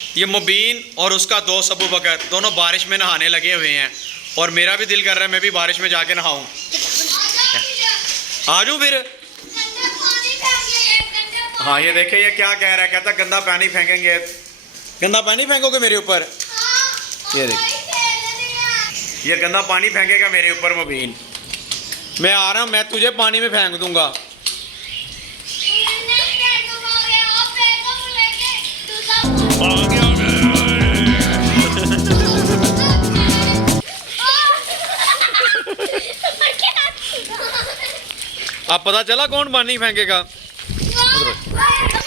ये मुबीन और उसका दोस्त अबू बकर दोनों बारिश में नहाने लगे हुए हैं और मेरा भी दिल कर रहा है मैं भी बारिश में जाके नहाऊं। आ जाऊं फिर। हाँ ये देखे ये क्या कह रहा है, कहता गंदा पानी फेंकेंगे। गंदा पानी फेंकोगे मेरे ऊपर? ये देख ये गंदा पानी फेंकेगा मेरे ऊपर मुबीन। मैं आ रहा हूँ, मैं तुझे पानी में फेंक दूंगा। अब पता चला कौन पानी फेंकेगा।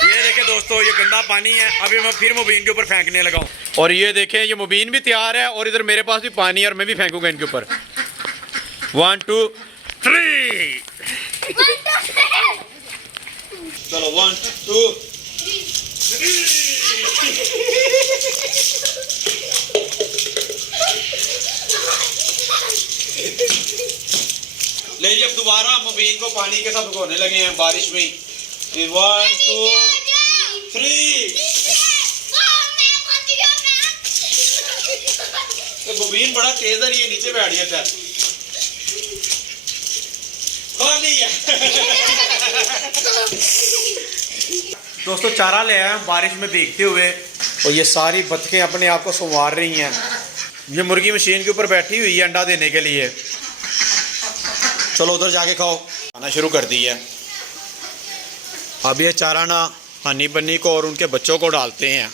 ये देखे दोस्तों ये गंदा पानी है, अभी मैं फिर मुबीन के ऊपर फेंकने लगा हूँ। और ये देखें ये मुबीन भी तैयार है और इधर मेरे पास भी पानी है और मैं भी फेंकूंगा इनके ऊपर। 1 2 3 चलो 1 2 ले जी। अब दोबारा मुबीन को पानी के साथ भिगोने लगे हैं बारिश में। 1 2 3 तो मुबीन बड़ा तेज है, ये नीचे बैठ गया था। दोस्तों चारा ले आए बारिश में भीगते हुए और ये सारी बतखें अपने आप को संवार रही हैं। ये मुर्गी मशीन के ऊपर बैठी हुई है अंडा देने के लिए। चलो उधर जाके खाओ। खाना शुरू कर दी है। अब ये चारा ना हनी बन्नी को और उनके बच्चों को डालते हैं,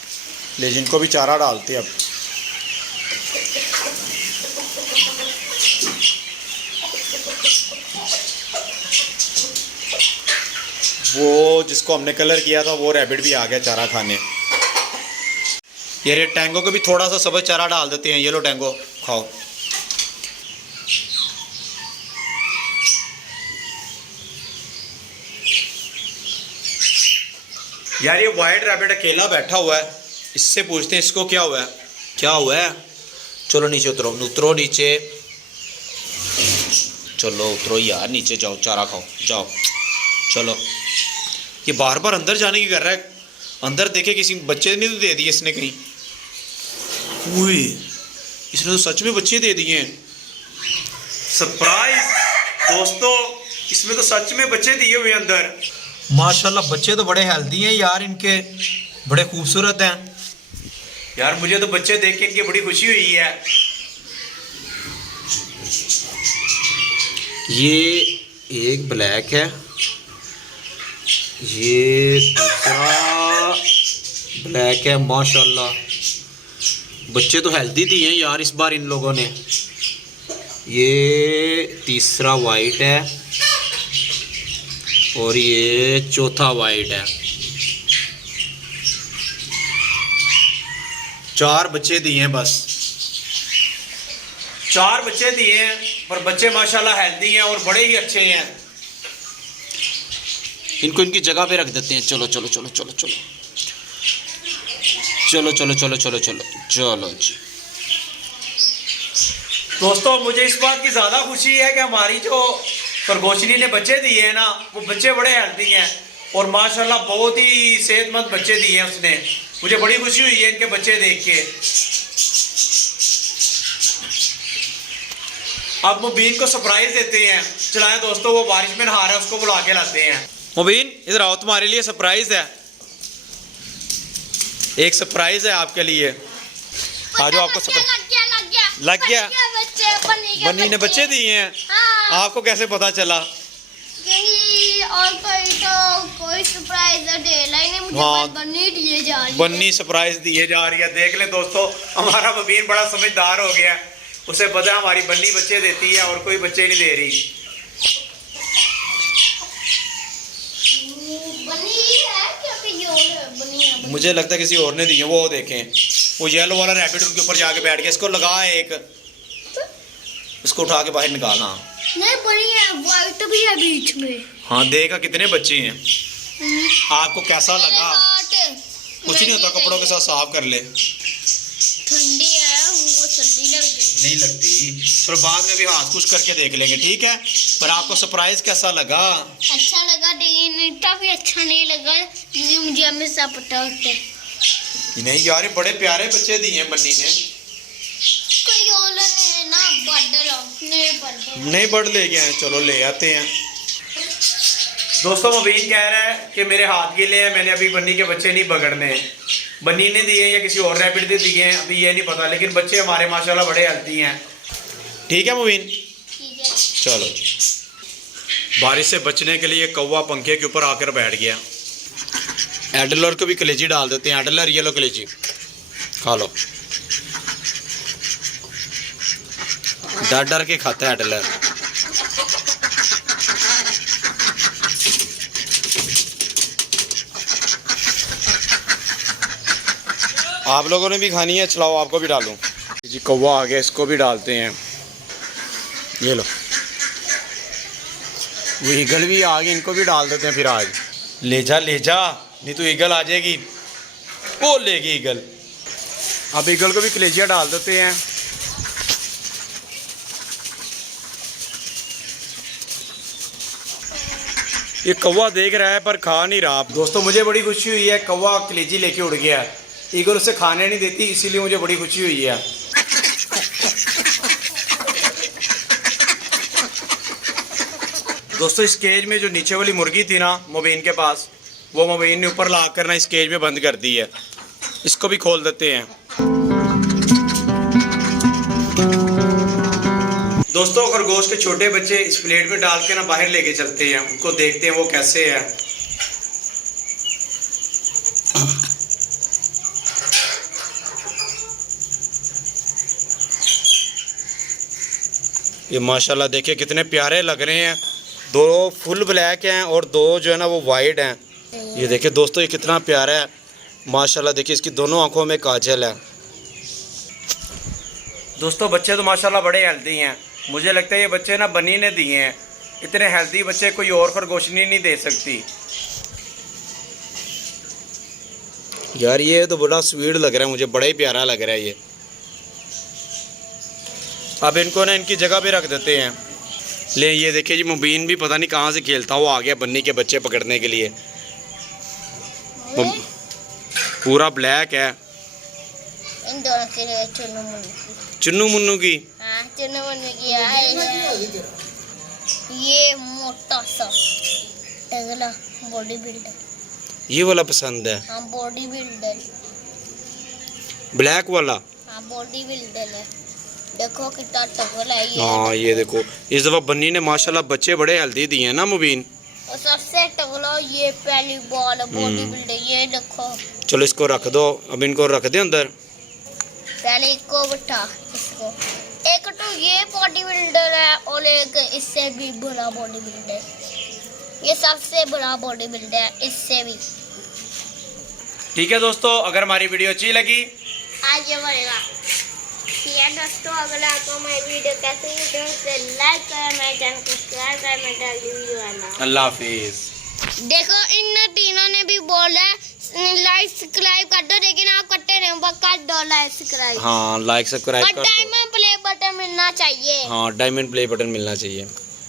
ले जिनको भी चारा डालते हैं। अब वो जिसको हमने कलर किया था वो रैबिट भी आ गया चारा खाने। ये रेड टैंगो को भी थोड़ा सा सब्ज़ चारा डाल देते हैं। ये लो टैंगो खाओ। यार ये वाइट रैबिट अकेला बैठा हुआ है, इससे पूछते हैं इसको क्या हुआ है, क्या हुआ है। चलो नीचे उतरो, उतरो नीचे, चलो उतरो यार नीचे जाओ, चारा खाओ जाओ। चलो ये बार बार अंदर जाने की कर रहा है। अंदर देखे किसी बच्चे नहीं तो दे दिए इसने कहीं। उई इसने तो सच में बच्चे दे दिए हैं। सरप्राइज दोस्तों, इसमें तो सच में बच्चे दिए हुए अंदर। माशाल्लाह बच्चे तो बड़े हेल्दी हैं यार, इनके बड़े खूबसूरत हैं यार। मुझे तो बच्चे देख के इनकी बड़ी खुशी हुई है। ये एक ब्लैक है, ये दूसरा ब्लैक है। माशाल्लाह बच्चे तो हेल्दी दिए हैं यार इस बार इन लोगों ने। ये तीसरा वाइट है और ये चौथा वाइट है। 4 बच्चे दिए हैं, बस 4 बच्चे दिए हैं, पर बच्चे माशाल्लाह हेल्दी हैं और बड़े ही अच्छे हैं। इनको इनकी जगह पे रख देते हैं। चलो चलो चलो चलो चलो चलो चलो चलो चलो चलो चलो जी। दोस्तों मुझे इस बात की ज़्यादा खुशी है कि हमारी जो खरगोशनी ने बच्चे दिए हैं ना, वो बच्चे बड़े हेल्दी हैं और माशाल्लाह बहुत ही सेहतमंद बच्चे दिए हैं उसने। मुझे बड़ी खुशी हुई है इनके बच्चे देख के। अब मुबीन को सरप्राइज देते हैं। चलाएं दोस्तों, वो बारिश में नहा रहा है, उसको बुला के लाते हैं। मुबीन इधर आओ, तुम्हारे लिए सरप्राइज है, एक सरप्राइज है आपके लिए। आ जाओ, आपको सरप्राइज लग गया। बन्नी ने बच्चे दिए हैं। हाँ। आपको कैसे पता चला? और कोई सरप्राइज देना ही नहीं मुझे। हाँ। बन्नी दिए जा रही है, बन्नी सरप्राइज दिए जा रही है। देख ले दोस्तों, हमारा मुबीन बड़ा समझदार हो गया, उसे पता है हमारी बन्नी बच्चे देती है और कोई बच्चे नहीं दे रही। मुझे लगता है किसी और ने दिए। वो देखें वो येलो वाला रैबिट उनके ऊपर जाके बैठ गया। इसको लगा एक, इसको उठा के बाहर निकालना। नहीं बड़ी है, वाइट भी है बीच में। हाँ देखा कितने बच्चे हैं। आपको कैसा लगा? कुछ नहीं होता, कपड़ों के साथ साफ कर ले। ठंडी है, हमको सर्दी लग जाएगी। नहीं लगती, फिर बाद में भी हाथ खुश करके देख लेंगे, ठीक है। पर आपको सरप्राइज कैसा लगा? अच्छा लगा, लेकिन इतना भी अच्छा नहीं लगा क्योंकि मुझे हमेशा पता होता है। नहीं यार, ये बड़े प्यारे बच्चे दिए हैं बन्नी ने। कोई और ने ना बर्ड नहीं बर्ड ले गए हैं, चलो ले आते हैं। दोस्तों मुबीन कह रहा है कि मेरे हाथ गीले हैं, मैंने अभी बन्नी के बच्चे नहीं पकड़ने हैं। बन्नी ने दिए या किसी और रैबिट ने दिए हैं, अभी ये नहीं पता, लेकिन बच्चे हमारे माशाल्लाह बड़े हेल्दी हैं। ठीक है मुबीन, ठीक है। चलो। बारिश से बचने के लिए कौवा पंखे के ऊपर आकर बैठ गया। एडलर को भी कलेजी डाल देते हैं। एडलर ये लो कलेजी खा लो। डर डर के खाता है एडलर। आप लोगों ने भी खानी है, चलाओ आपको भी डालूं। जी कौवा आ गया, इसको भी डालते हैं। ये लो, वो ईगल भी आ गई, इनको भी डाल देते हैं फिर आज। ले जा नहीं तो ईगल आ जाएगी, वो लेगी ईगल। अब ईगल को भी कलेजिया डाल देते हैं। ये कौवा देख रहा है पर खा नहीं रहा। दोस्तों मुझे बड़ी खुशी हुई है, कौवा कलेजी लेके उड़ गया। ईगल उसे खाने नहीं देती, इसीलिए मुझे बड़ी खुशी हुई है। दोस्तों इस केज में जो नीचे वाली मुर्गी थी ना मुबीन के पास, वो मुबीन ने ऊपर ला कर ना इस केज में बंद कर दी है। इसको भी खोल देते हैं। दोस्तों खरगोश के छोटे बच्चे इस प्लेट में डाल के ना बाहर लेके चलते हैं, उनको देखते हैं वो कैसे है। ये माशाल्लाह देखिए कितने प्यारे लग रहे हैं। दो फुल ब्लैक हैं और दो जो है ना वो वाइट हैं। ये देखिए दोस्तों ये कितना प्यारा है माशाल्लाह। देखिए इसकी दोनों आंखों में काजल है। दोस्तों बच्चे तो माशाल्लाह बड़े हेल्दी हैं। मुझे लगता है ये बच्चे ना बनी ने दिए हैं। इतने हेल्दी बच्चे कोई और खरगोशनी नहीं दे सकती। यार ये तो बड़ा स्वीट लग रहा है मुझे, बड़ा ही प्यारा लग रहा है ये। अब इनको ना इनकी जगह पे रख देते हैं। ले ये देखिए जी मुबीन भी पता नहीं कहाँ से खेलता हुआ आ गया बन्नी के बच्चे पकड़ने के लिए। पूरा ब्लैक है। इन दोनों के चुन्नू मुन्नू की। हाँ चुन्नू मुन्नू की है। ये मोटा सा टगला बॉडी बिल्डर, ये वाला पसंद है। हाँ बॉडी बिल्डर, ब्लैक वाला। हाँ बॉडी बिल्डर है। देखो कितना टगला है ये। हाँ ये देखो इस दफ़ा बन्नी ने माशाल्लाह बच्चे बड़े हेल्दी दिए हैं ना मुबीन। और सबसे टगला ये पहली बॉल बॉडी बिल्डर, ये देखो। चलो इसको रख दो, अब इनको रख दे अंदर। पहले इसको बिठा, इसको। एक तो ये बॉडी बिल्डर है और एक इससे भी बड़ा बॉडी बिल्डर। ये सबसे बड़ा बॉडी बिल्डर है, इससे भी। ठीक है दोस्तों, अगर हमारी वीडियो अच्छी लगी आज ये बढ़ेगा। दोस्तों अगर आपको हमारी वीडियो कैसी लगी तो उसे लाइक करें, मेरे चैनल को सब्सक्राइब करें, मेरे जल्दी वीडियो आना। अल्लाह हाफिज। देखो इन तीनों ने भी बोला लाइक सब्सक्राइब कर दो, लेकिन आप करते नहीं, कर दो लाइक सब्सक्राइब। हाँ लाइक सब्सक्राइब कर दो। डायमंड प्ले बटन मिलना चाहिए। हाँ डायमंड प्ले बटन मिलना चाहिए।